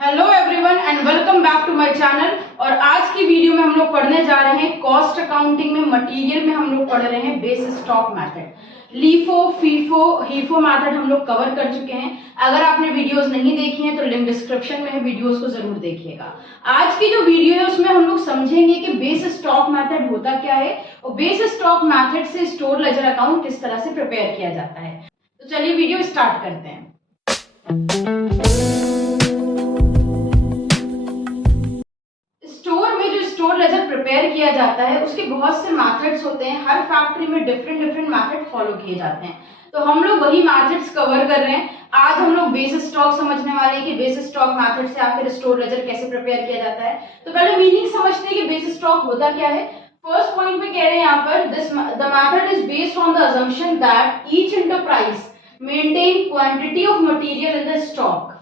Hello everyone and welcome back to my channel. और आज की वीडियो में हम लोग पढ़ने जा रहे हैं कॉस्ट अकाउंटिंग में मटेरियल में हम लोग पढ़ रहे हैं base stock method. LIFO FIFO HIFO method हम लोग कवर कर चुके हैं। अगर आपने वीडियोस नहीं देखी हैं तो लिंक डिस्क्रिप्शन में है, वीडियोस को जरूर देखिएगा। आज की जो वीडियो है उसमें हम लोग समझेंगे कि बेस स्टॉक मेथड होता क्या है और बेस स्टॉक मेथड से स्टोर लेजर अकाउंट किस तरह से प्रिपेयर किया जाता है। तो चलिए वीडियो स्टार्ट करते हैं। स्टोर लेजर प्रिपेयर किया जाता है उसके बहुत से मेथड्स होते हैं। हर फैक्ट्री में डिफरेंट मेथड फॉलो किए जाते हैं, तो हम लोग वही मेथड्स कवर कर रहे हैं। आज हम लोग बेस स्टॉक समझने वाले हैं कि बेस स्टॉक मेथड से आखिर स्टोर लेजर कैसे प्रिपेयर किया जाता है। तो पहले मीनिंग समझते हैं कि बेस स्टॉक होता क्या है। फर्स्ट पॉइंट में कह रहे हैं यहाँ पर the method is based on the assumption that each enterprise maintain quantity of material in the stock.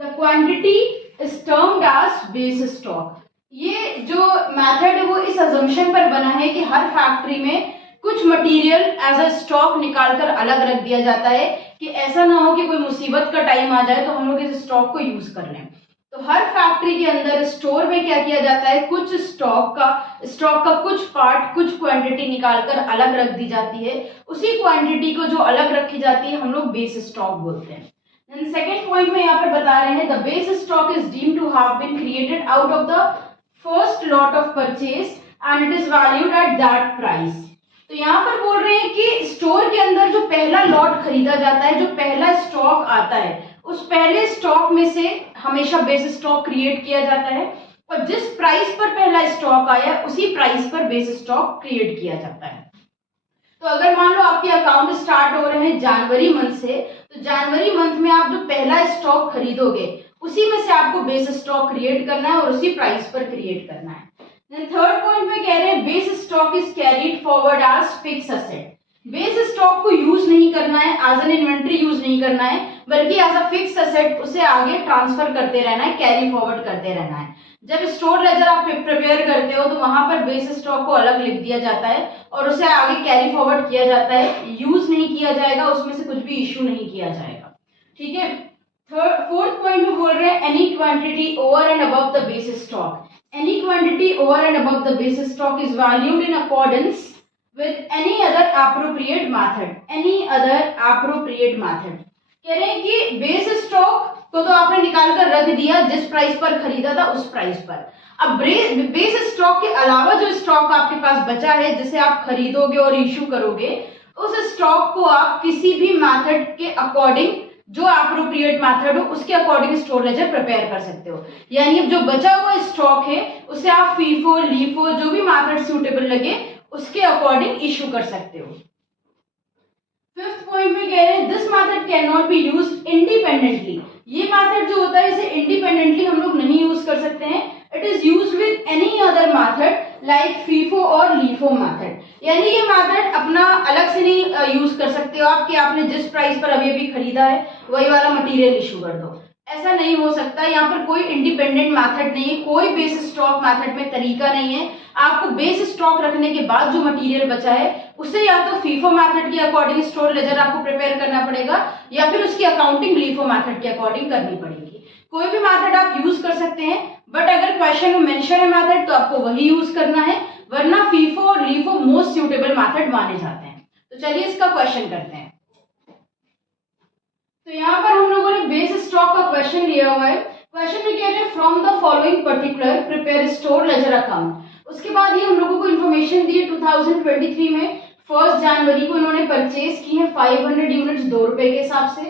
The quantity is termed as base stock. ये जो मेथड है वो इस अजम्पशन पर बना है कि हर फैक्ट्री में कुछ मटेरियल एज अ स्टॉक निकालकर अलग रख दिया जाता है कि ऐसा ना हो कि कोई मुसीबत का टाइम आ जाए तो हम लोग इस स्टॉक को यूज कर लें। तो हर फैक्ट्री के अंदर स्टोर में क्या किया जाता है, कुछ स्टॉक का कुछ पार्ट कुछ क्वांटिटी निकालकर अलग रख दी जाती है। उसी क्वांटिटी को जो अलग रखी जाती है हम लोग बेस स्टॉक बोलते हैं। देन सेकंड पॉइंट में यहाँ पर बता रहे हैं the base stock is deemed to have been created out of the first lot of purchase and it is valued at that price. तो यहाँ पर बोल रहे हैं कि स्टोर के अंदर जो पहला लॉट खरीदा जाता है, जो पहला स्टॉक आता है, उस पहले स्टॉक में से हमेशा बेस स्टॉक क्रिएट किया जाता है और जिस प्राइस पर पहला स्टॉक आया उसी प्राइस पर बेस स्टॉक क्रिएट किया जाता है। तो अगर मान लो आपके अकाउंट स्टार्ट हो रहे हैं जनवरी मंथ से, तो जनवरी मंथ में आप जो पहला स्टॉक खरीदोगे उसी में से आपको बेस स्टॉक क्रिएट करना है और उसी प्राइस पर क्रिएट करना है। देन थर्ड पॉइंट में कह रहे हैं base stock is carried forward as fix asset. Base stock को यूज नहीं करना है, एज एन इन्वेंट्री यूज नहीं करना है, बल्कि एज अ फिक्स असेट उसे आगे ट्रांसफर करते रहना है, कैरी फॉरवर्ड करते रहना है। जब स्टोर लेजर आप प्रिपेयर करते हो तो वहां पर बेस स्टॉक को अलग लिख दिया जाता है और उसे आगे कैरी फॉरवर्ड किया जाता है, यूज नहीं किया जाएगा, उसमें से कुछ भी इश्यू नहीं किया जाएगा। ठीक है। फोर्थ पॉइंट में बोल रहे हैं any quantity over and above the base stock. Any quantity over and above the base stock is valued in accordance with any other appropriate method. Any other appropriate method कह रहे हैं कि base stock को तो आपने निकाल कर रख दिया जिस प्राइस पर खरीदा था उस प्राइस पर। अब बेस स्टॉक के अलावा जो स्टॉक आपके पास बचा है जिसे आप खरीदोगे और इश्यू करोगे, उस स्टॉक को आप किसी भी मेथड के अकॉर्डिंग, जो एप्रोप्रिएट मेथड हो उसके अकॉर्डिंग स्टोर लेजर प्रिपेयर कर सकते हो। यानी अब जो बचा हुआ स्टॉक है उसे आप फीफो लीफो जो भी मेथड सूटेबल लगे उसके अकॉर्डिंग इश्यू कर सकते हो। फिफ्थ पॉइंट में कह रहे हैं this method can not be used independently. ये मेथड जो होता है इसे इंडिपेंडेंटली हम लोग नहीं यूज कर सकते हैं। It is used with any other method like FIFO और लीफो मेथड। यानी ये मेथड अपना अलग से नहीं यूज कर सकते हो आप कि आपने जिस प्राइस पर अभी खरीदा है वही वाला मटेरियल इशू कर दो, ऐसा नहीं हो सकता। यहाँ पर कोई इंडिपेंडेंट मेथड नहीं है, कोई बेस स्टॉक मेथड में तरीका नहीं है। आपको बेस स्टॉक रखने के बाद जो मटेरियल बचा है उसे या तो फीफो मेथड के अकॉर्डिंग स्टोर लेजर आपको प्रिपेयर करना पड़ेगा या फिर उसकी अकाउंटिंग लीफो मेथड के अकॉर्डिंग करनी पड़ेगी। कोई भी मेथड आप यूज कर सकते हैं, बट अगर क्वेश्चन में मेंशन है मेथड तो आपको वही यूज करना है, वरना फीफो और लीफो मोस्ट सूटेबल मेथड माने जाते हैं। तो चलिए इसका क्वेश्चन करते हैं। तो यहाँ पर हम लोगों ने बेस स्टॉक का क्वेश्चन लिया हुआ है। क्वेश्चन में कह रहे हैं from the following particular prepare store ledger account. उसके बाद ये हम लोगों को इन्फॉर्मेशन दी है 2023 में 1 जनवरी को इन्होंने परचेज की है 500 यूनिट्स 2 रुपए के हिसाब से।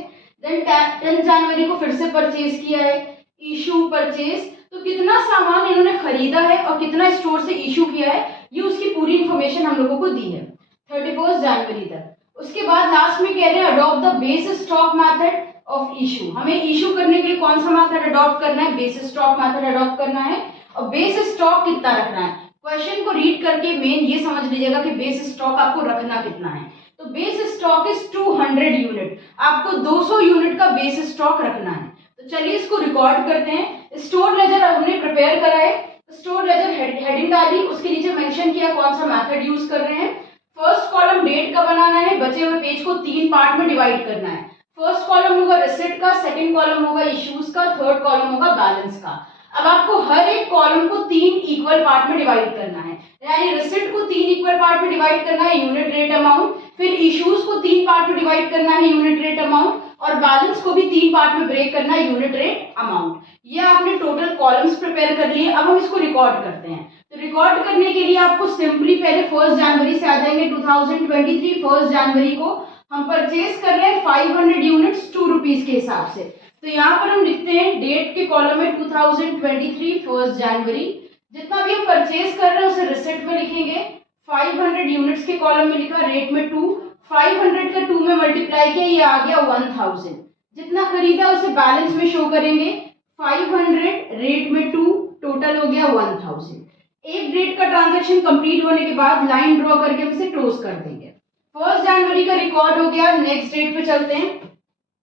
देन 10 जनवरी को फिर से परचेज किया है, इशू परचेज। तो कितना सामान इन्होंने खरीदा है और कितना स्टोर से इशू किया है ये उसकी पूरी इन्फॉर्मेशन हम लोगों को दी है 31 जनवरी तक। उसके बाद लास्ट में कह रहे हैं adopt the base stock method of issue. हमें इशू करने के लिए कौन सा मेथड अडॉप्ट करना है, बेस स्टॉक मेथड अडॉप्ट करना है। और बेस स्टॉक कितना रखना है, क्वेश्चन को रीड करके मेन ये समझ लीजिएगा कि बेस स्टॉक आपको रखना कितना है। तो बेस स्टॉक इज 200 यूनिट, आपको 200 यूनिट का बेस स्टॉक रखना है। तो चलिए इसको रिकॉर्ड करते हैं। स्टोर लेजर हमने प्रिपेयर करा है, स्टोर लेजर हेडिंग डाली, उसके नीचे मेंशन किया कौन सा मेथड यूज कर रहे हैं। फर्स्ट कॉलम डेट का बनाना है, बचे हुए पेज को 3 पार्ट में डिवाइड करना है। फर्स्ट कॉलम होगा रिसिट का, सेकंड कॉलम होगा इश्यूज का, थर्ड कॉलम होगा बैलेंस का। अब आपको हर एक कॉलम को 3 इक्वल पार्ट में डिवाइड करना है, यानी रिसिट को 3 इक्वल पार्ट में डिवाइड करना है, यूनिट रेट अमाउंट, फिर इश्यूज को 3 पार्ट में डिवाइड करना है, यूनिट रेट अमाउंट, और बैलेंस को भी 3 पार्ट में ब्रेक करना है, यूनिट रेट अमाउंट। ये आपने टोटल कॉलम्स प्रिपेयर कर लिए। अब हम इसको रिकॉर्ड करते हैं। तो रिकॉर्ड करने के लिए आपको सिंपली पहले 1 जनवरी से आ जाएंगे 2023। 1 जनवरी को हम परचेज कर रहे हैं 500 यूनिट्स 2 रुपीज के हिसाब से। तो यहाँ पर हम लिखते हैं डेट के कॉलम में 2023 1 जनवरी। जितना भी हम परचेज कर रहे हैं उसे रिसिट में लिखेंगे। 500 यूनिट्स के कॉलम में लिखा, रेट में 2, 500 का 2 में मल्टीप्लाई किया, ये आ गया 1000। जितना खरीदा उसे बैलेंस में शो करेंगे। 500 रेट में 2, टोटल हो गया 1000। एक डेट का ट्रांजैक्शन कंप्लीट होने के बाद लाइन ड्रॉ करके हम इसे क्लोज कर देंगे। 1 जनवरी का रिकॉर्ड हो गया। नेक्स्ट डेट पे चलते हैं।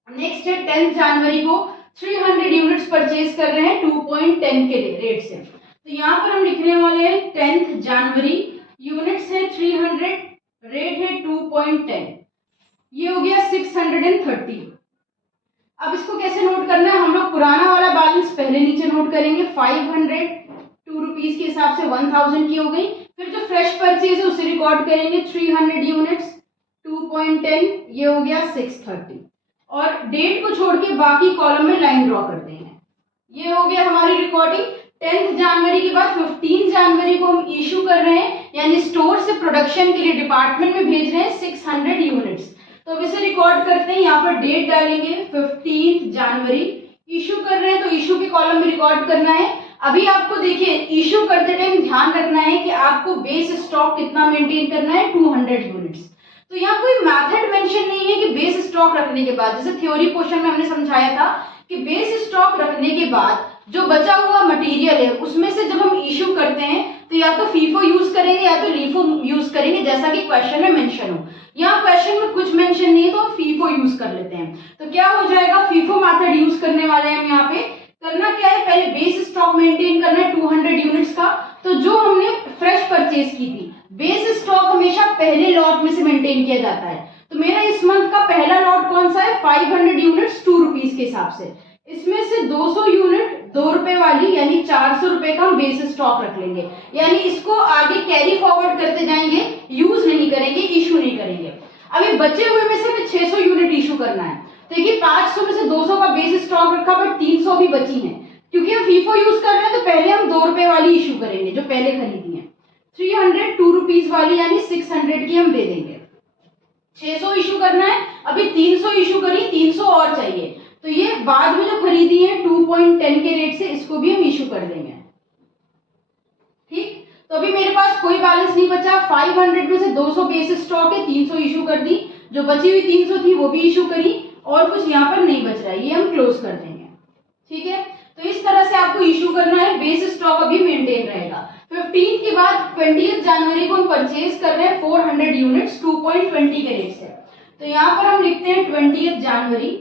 नेक्स्ट है 10 जनवरी को 300 यूनिट्स परचेज कर रहे हैं 2.10 के रेट से। तो यहाँ पर हम लिखने वाले हैं 10 जनवरी, यूनिट्स है 300, रेट है 2.10, ये हो गया 630। अब इसको कैसे नोट करना है, हम लोग पुराना वाला बैलेंस पहले नीचे नोट करेंगे। 500 2 रुपीज के हिसाब से 1000 की हो गई। फिर जो फ्रेश परचेज है उसे रिकॉर्ड करेंगे 300 यूनिट्स 2.10, ये हो गया 630। और डेट को छोड़ के बाकी कॉलम में लाइन ड्रॉ करते हैं। ये हो गया हमारी रिकॉर्डिंग। 10 जनवरी के बाद 15 जनवरी को हम इशू कर रहे हैं, यानी स्टोर से प्रोडक्शन के लिए डिपार्टमेंट में भेज रहे हैं 600 यूनिट्स। तो अब इसे रिकॉर्ड करते हैं। यहाँ पर डेट डालेंगे 15 जनवरी। इशू कर रहे हैं तो इशू के कॉलम में रिकॉर्ड करना है। अभी आपको देखिए इशू करते टाइम ध्यान रखना है कि आपको बेस स्टॉक कितना मेंटेन करना है, 200 यूनिट्स। तो यहाँ कोई मेथड मेंशन नहीं है कि बेस स्टॉक रखने के बाद, जैसे थ्योरी पोर्शन में हमने समझाया था कि बेस स्टॉक रखने के बाद जो बचा हुआ मटेरियल है उसमें से जब हम इशू करते हैं तो या तो फीफो यूज करेंगे या तो लीफो यूज करेंगे, जैसा कि क्वेश्चन में मेंशन हो। यहाँ क्वेश्चन में कुछ मेंशन नहीं है तो हम फीफो यूज कर लेते हैं। तो क्या हो जाएगा, फीफो मेथड यूज करने वाले हैं हम। यहाँ पे करना क्या है, पहले बेस स्टॉक मेंटेन करना है 200 यूनिट्स का। तो जो हमने फ्रेश परचेज की थी, बेस स्टॉक हमेशा पहले लॉट में से मेंटेन किया जाता है। तो मेरा इस मंथ का पहला लॉट कौन सा है, 500 यूनिट्स 2 रुपीज के हिसाब से। इसमें से 200 यूनिट 2 रुपए वाली, यानी 400 रुपए का हम बेस स्टॉक रख लेंगे, यानी इसको आगे कैरी फॉरवर्ड करते जाएंगे, यूज नहीं करेंगे, इशू नहीं करेंगे। अभी बचे हुए में से हमें 600 यूनिट इशू करना है। तो देखिए 500 में से 200 का बेस स्टॉक रखा, बट 300 भी बची है। क्योंकि हम फीफो यूज कर रहे हैं तो पहले हम 2 रुपए वाली इशू करेंगे जो पहले खरीदी है। 300 2 रुपीज वाली यानी 600 की हम दे देंगे। 600 इशू करना है, अभी 300 इशू करी, 300 और चाहिए। तो ये बाद में जो खरीदी है 2.10 के रेट से, इसको भी हम इशू कर देंगे। ठीक, तो अभी मेरे पास कोई बैलेंस नहीं बचा। 500 में से 200 बेस स्टॉक है, 300 इशू कर दी, जो बची हुई 300 थी वो भी इशू करी, और कुछ यहाँ पर नहीं बच रहा है, ये हम क्लोज कर देंगे। ठीक है, तो इस तरह से आपको इशू करना है। बेस स्टॉक अभी मेंटेन रहेगा। 15 के बाद 20 जनवरी को हम परचेज कर रहे हैं 400 यूनिट्स 2.20 के रेट से। तो यहाँ पर हम लिखते हैं 20 जनवरी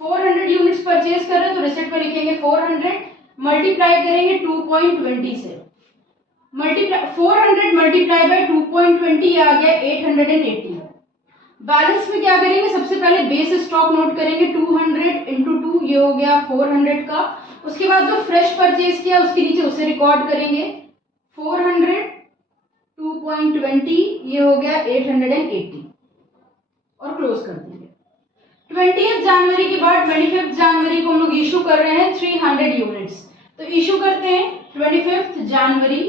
400 यूनिट्स परचेज कर रहे हैं, तो रिसिट पर लिखेंगे 400, मल्टीप्लाई करेंगे 2.20 से। 400 मल्टीप्लाई बाय 2.20 आ गया 880। बैलेंस में क्या करेंगे, सबसे पहले बेस स्टॉक नोट करेंगे 200 इंटू 2, ये हो गया 400 का। उसके बाद जो फ्रेश परचेज किया उसके नीचे उसे रिकॉर्ड करेंगे 400 2.20, ये हो गया 880 और क्लोज कर देंगे। 20 जनवरी के बाद 25 जनवरी को हम लोग इशू कर रहे हैं 300 यूनिट्स। तो इशू करते हैं 25 जनवरी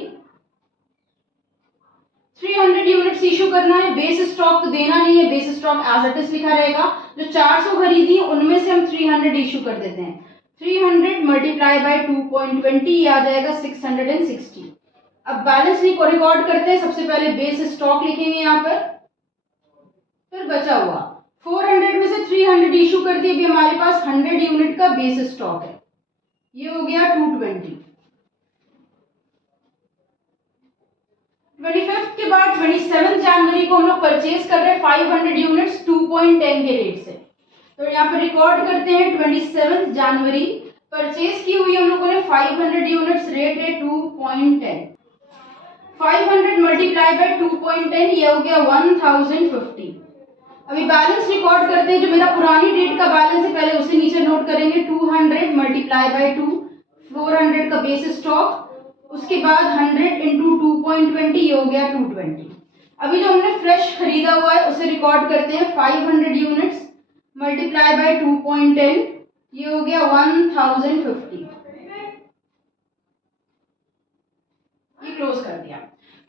300 यूनिट्स इशू करना है। बेस स्टॉक तो देना नहीं है, base stock as it is लिखा रहेगा। जो 400 खरीदी उनमें से हम 300 इशू कर देते हैं। 300 मल्टीप्लाई बाय 2.20, ये आ जाएगा 660। अब बैलेंस शीट को रिकॉर्ड करते हैं। सबसे पहले बेस स्टॉक लिखेंगे यहाँ पर, फिर बचा हुआ 400 में से 300 इशू कर दिए। अभी हमारे पास 100 यूनिट का बेस स्टॉक है, ये हो गया 220। 25 के बाद 27 जनवरी को हम लोग परचेज कर रहे हैं 500 यूनिट्स 2.10 के रेट से। तो यहाँ पर रिकॉर्ड करते हैं 27 जनवरी परचेज की हुई हम लोगों ने 500 यूनिट्स, रेट है 2.10। 500 मल्टीप्लाई बाय 2.10, ये हो गया 1050। अभी बैलेंस रिकॉर्ड करते हैं। जो मेरा पुरानी डेट का बैलेंस है पहले उसे नीचे नोट करेंगे, 200 मल्टीप्लाई बाई 2, 400 का बेस स्टॉक, उसके बाद 100 इंटू 2.20, ये हो गया 220। अभी जो हमने फ्रेश खरीदा हुआ है उसे रिकॉर्ड करते हैं, 500 यूनिट्स मल्टीप्लाई बाई 2.10, ये हो गया 1050। ये क्लोज कर दिया।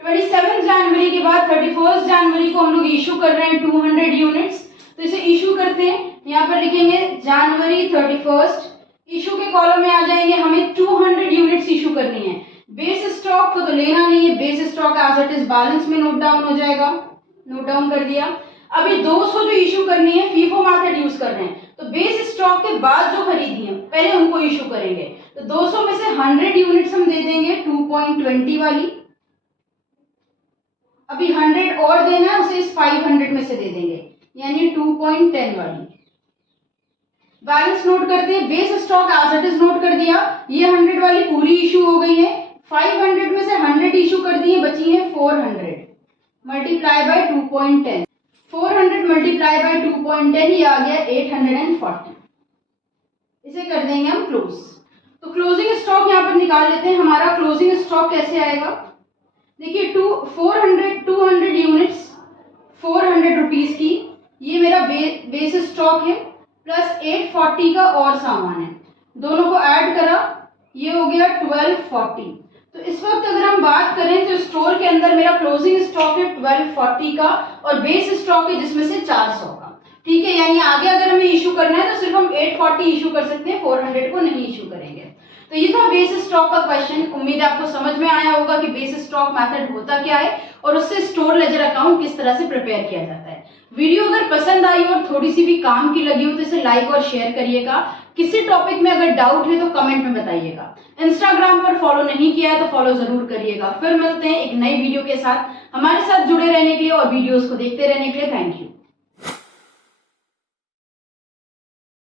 27 जनवरी के बाद 31 जनवरी को हम लोग इशू कर रहे हैं 200 यूनिट्स, तो इसे इशू करते हैं। यहाँ पर लिखेंगे जनवरी 31, इशू के कॉलम में आ जाएंगे, हमें 200 यूनिट्स इशू करनी है। बेस स्टॉक को तो लेना नहीं है, base stock as it is balance में नोट डाउन हो जाएगा, नोट डाउन कर दिया। अभी 200 जो इशू करनी है, फीफो मेथड यूज कर रहे हैं, तो बेस स्टॉक के बाद जो खरीदी है पहले उनको इशू करेंगे। तो 200 में से 100 यूनिट्स हम दे देंगे 2.20 वाली। अभी 100 और देना है, उसे इस 500 में से दे देंगे, यानी 2.10 वाली। बैलेंस नोट करते हैं, base stock as it is note कर दिया, ये 100 वाली पूरी इशू हो गई है। 500 में से 100 इशू कर दिए, बची है 400 मल्टीप्लाई बाय 2.10। 400 मल्टीप्लाई बाय 2.10, ये आ गया 840। इसे कर देंगे हम क्लोज। तो क्लोजिंग स्टॉक यहाँ पर निकाल लेते हैं। हमारा क्लोजिंग स्टॉक कैसे आएगा, देखिए 200 यूनिट्स 400 रुपीज की, ये मेरा बेस स्टॉक है, प्लस 840 का और सामान है, दोनों को ऐड करा, ये हो गया 1240। तो इस वक्त अगर हम बात करें तो स्टोर के अंदर मेरा क्लोजिंग स्टॉक है 1240 का और बेस स्टॉक है जिसमें से 400 का। ठीक है, यानी आगे अगर हमें इशू करना है तो सिर्फ हम 840 इशू कर सकते हैं, 400 को नहीं इशू करेंगे। तो ये था बेस स्टॉक का क्वेश्चन। उम्मीद है आपको समझ में आया होगा कि बेस स्टॉक मेथड होता क्या है और उससे स्टोर लेजर अकाउंट किस तरह से प्रिपेयर किया जाता है। वीडियो अगर पसंद आई और थोड़ी सी भी काम की लगी हो तो इसे लाइक और शेयर करिएगा। किसी टॉपिक में अगर डाउट है तो कमेंट में बताइएगा। इंस्टाग्राम पर फॉलो नहीं किया है तो फॉलो जरूर करिएगा। फिर मिलते हैं एक नई वीडियो के साथ। हमारे साथ जुड़े रहने के लिए और वीडियोस को देखते रहने के लिए थैंक यू।